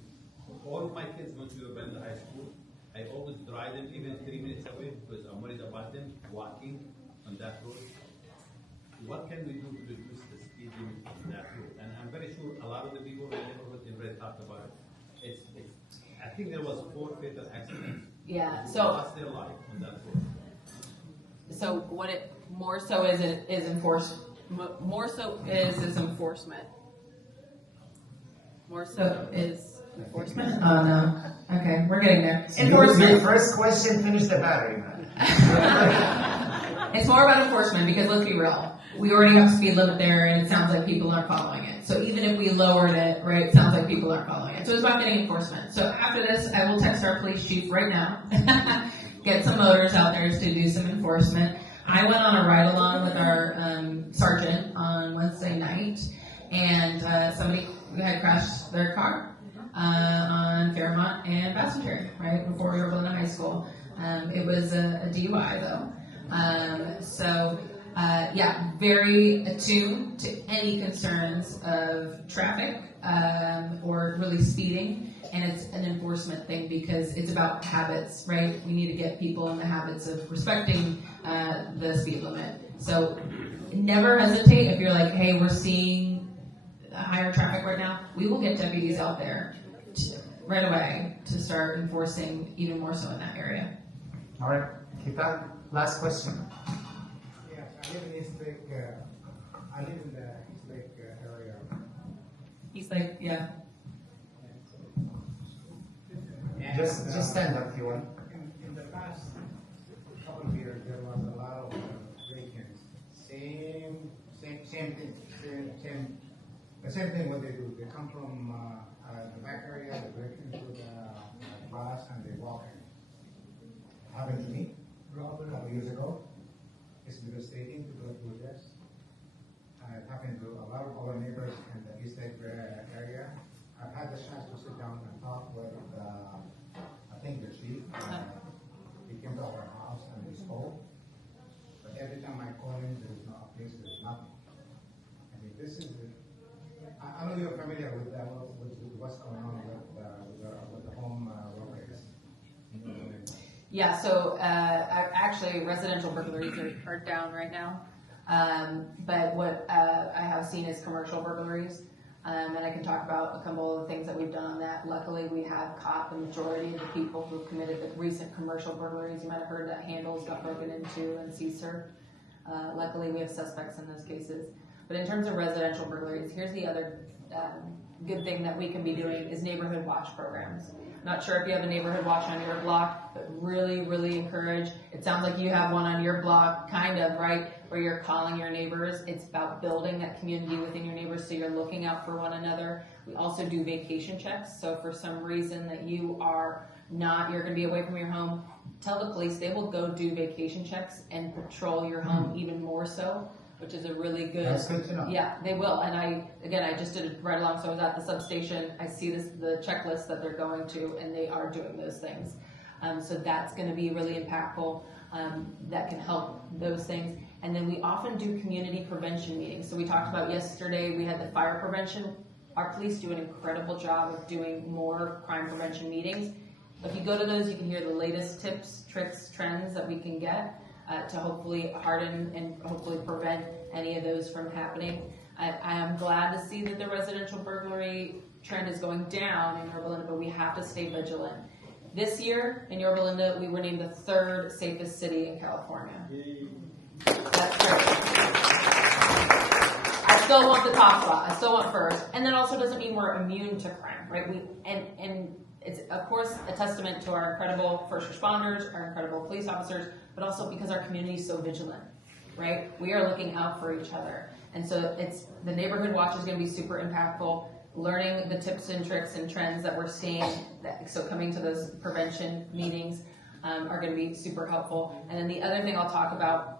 all of my kids went to Yorba high school. I always drive them even 3 minutes away because I'm worried about them walking on that road. What can we do to reduce the speed limit on that road? And I'm very sure a lot of the people in the neighborhood already talked about it. I think there was 4 fatal accidents. Yeah. People So lost their life on that road. So what it more so is enforcement. More so is enforcement. More so is enforcement. Oh no. Okay, we're getting there. Enforcement. Your first question, finish the battery, man. It's more about enforcement because let's be real. We already have a speed limit there and it sounds like people aren't following it. So even if we lowered it, right, it sounds like people aren't following it. So it's about getting enforcement. So after this, I will text our police chief right now. Get some motors out there to do some enforcement. I went on a ride along with our sergeant on Wednesday night and somebody had crashed their car on Fairmont and Bassenterre, right, before Yorba High School. It was a DUI though. Very attuned to any concerns of traffic or really speeding, and it's an enforcement thing because it's about habits, right? We need to get people in the habits of respecting the speed limit. So never hesitate if you're like, hey, we're seeing higher traffic right now. We will get deputies out there right away to start enforcing even more so in that area. All right, keep that. Last question. Yes, I live in East Lake. I live in the East Lake area. East Lake, yeah. And, Just stand up if you want. In the past couple of years, there was a lot of break-ins. Same thing. The same thing what they do. They come from the back area, they break into the bus, and they walk in. Happened to me a couple of years ago. It's devastating to go through this. It happened to a lot of our neighbors in the East Lake area. I've had the chance to sit down and talk with, I think the chief. He came to our house and we spoke. But every time I call him, there is no updates, there is nothing. I mean, this is, I know you're familiar with what's going on with the home robberies. Yeah, so actually residential burglaries are down right now. But what I have seen is commercial burglaries. And I can talk about a couple of the things that we've done on that. Luckily, we have caught the majority of the people who committed the recent commercial burglaries. You might have heard that handles got broken into and seized. Luckily, we have suspects in those cases. But in terms of residential burglaries, here's the other good thing that we can be doing is neighborhood watch programs. Not sure if you have a neighborhood watch on your block, but really, really encourage. It sounds like you have one on your block, kind of, right, where you're calling your neighbors. It's about building that community within your neighbors so you're looking out for one another. We also do vacation checks. So for some reason that you are not, you're going to be away from your home, tell the police. They will go do vacation checks and patrol your home even more so which is a really good. That's good to know. Yeah, they will. And I just did it right along. So I was at the substation. I see the checklist that they're going to, and they are doing those things. So that's going to be really impactful. That can help those things. And then we often do community prevention meetings. So we talked about yesterday, we had the fire prevention. Our police do an incredible job of doing more crime prevention meetings. If you go to those, you can hear the latest tips, tricks, trends that we can get to hopefully harden and hopefully prevent any of those from happening. I am glad to see that the residential burglary trend is going down in Yorba Linda, but we have to stay vigilant. This year in Yorba Linda, we were named the 3rd safest city in California. That's great. I still want the top spot. I still want first. And that also doesn't mean we're immune to crime, right? And it's, of course, a testament to our incredible first responders, our incredible police officers, but also because our community is so vigilant, right? We are looking out for each other. And so the neighborhood watch is going to be super impactful. Learning the tips and tricks and trends that we're seeing, so coming to those prevention meetings are going to be super helpful. And then the other thing I'll talk about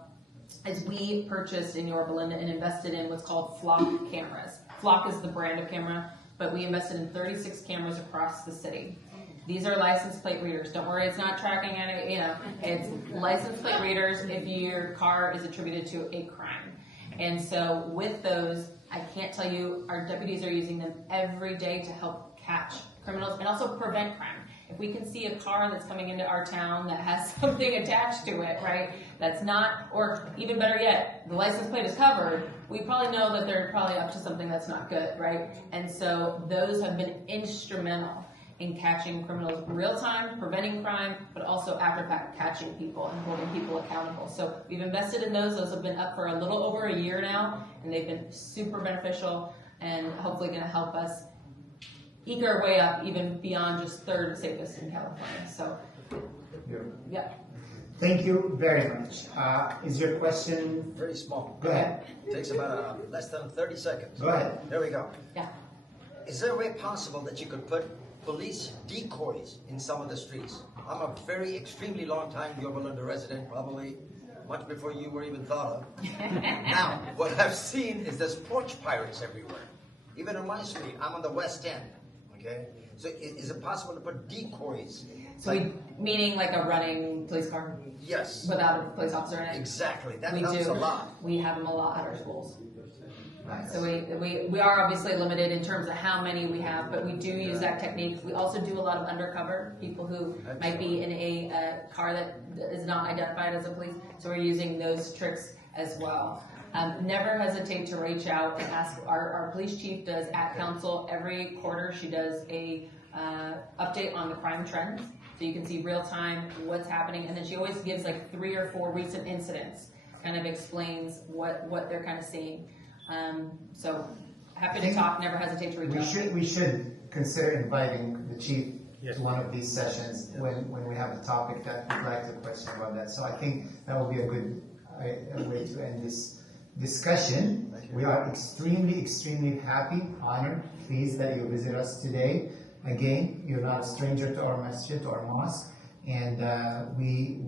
is we purchased in Yorba Linda and invested in what's called Flock cameras. Flock is the brand of camera, but we invested in 36 cameras across the city. These are license plate readers. Don't worry, it's not tracking any, it's license plate readers if your car is attributed to a crime. And so with those, I can't tell you, our deputies are using them every day to help catch criminals and also prevent crime. If we can see a car that's coming into our town that has something attached to it, right, that's not, or even better yet, the license plate is covered, we probably know that they're probably up to something that's not good, right? And so those have been instrumental in catching criminals real time, preventing crime, but also after fact catching people and holding people accountable. So we've invested in those. Those have been up for a little over a year now, and they've been super beneficial and hopefully going to help us eke our way up even beyond just 3rd safest in California. So, yeah. Thank you very much. Is your question? Very small. Go ahead. Takes about less than 30 seconds. Go ahead. There we go. Yeah. Is there a way possible that you could put police decoys in some of the streets? I'm a very extremely long time Yorba Linda resident, probably much before you were even thought of. Now, what I've seen is there's porch pirates everywhere. Even on my street, I'm on the west end. Okay, so is it possible to put decoys? So meaning like a running police car? Yes. Without a police officer in it? Exactly. That helps a lot. We have them a lot at our schools. Nice. So we are obviously limited in terms of how many we have, but we do use that technique. We also do a lot of undercover, people who might be in a car that is not identified as a police. So we're using those tricks as well. Never hesitate to reach out and ask. Our police chief does at council every quarter. She does a update on the crime trends, so you can see real time what's happening. And then she always gives like 3 or 4 recent incidents, kind of explains what they're kind of seeing. So happy to talk. Never hesitate to reach out. We should consider inviting the chief to one of these sessions when we have the topic that we'd like to question about that. So I think that will be a good way to end this discussion. We are extremely happy, honored, pleased that you visit us today. Again, you're not a stranger to our masjid, to our mosque, and we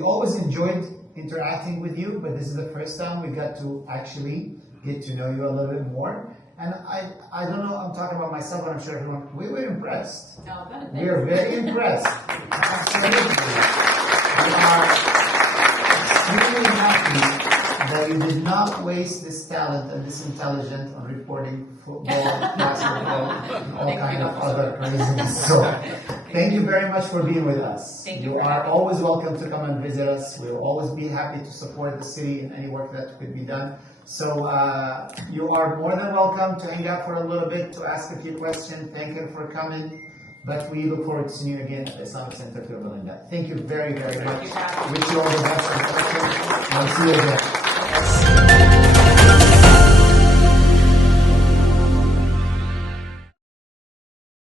always enjoyed interacting with you, but this is the first time we got to actually get to know you a little bit more. And I don't know, I'm talking about myself, but I'm sure everyone, we were impressed. No, we are very impressed. Absolutely. We are extremely happy that you did not waste this talent and this intelligence on reporting football, basketball, and all kinds of other craziness. So, thank you very much for being with us. You are always welcome to come and visit us. We will always be happy to support the city in any work that could be done. So, you are more than welcome to hang out for a little bit, to ask a few questions. Thank you for coming. But we look forward to seeing you again at the Islamic Center of Yorba Linda. Thank you very, very much. Wish you all the best. I'll see you again.